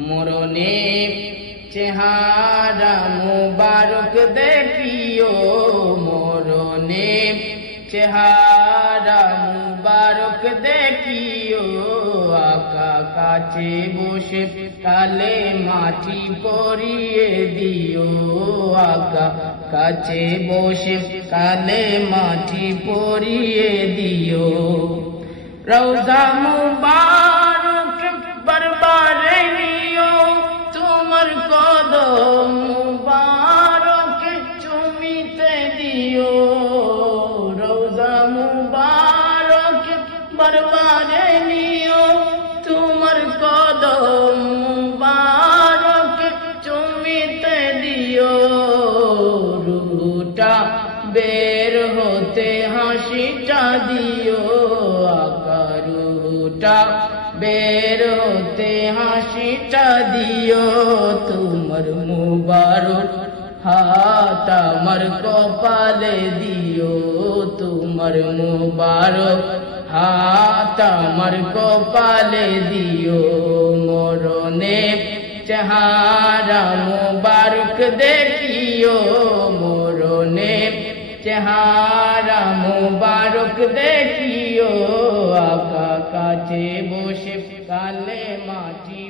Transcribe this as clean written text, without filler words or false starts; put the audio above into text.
মরণে চেহারা মুবারক দেখিও, মরণে চেহারা মুবারক দেখিও। আকা কাছে বসে কালে মাটি পরিয়ে দিও, আকা কাছে বসে কালে মাটি পরিয়ে দিও। রওজা মুবারক বারবারে নিও, তোমার কদম মুবারক চুমিতে দিও। রওজা মুবারক বারবারে নিও, তোমার কদম মুবারক চুমিতে দিও। রুহটা বের হতে হাসিটা দিও, আকা রুহটা বের হতে হাসিটা দিও। তোমার মুবারক হাত আমার কপালে দিও, তোমার মুবারক হাত আমার কপালে দিও। মরণে চেহারা মুবারক দেখিও, মরণে চেহারা মুবারক দেখিও। আকা কাছে বসে কালে মাটি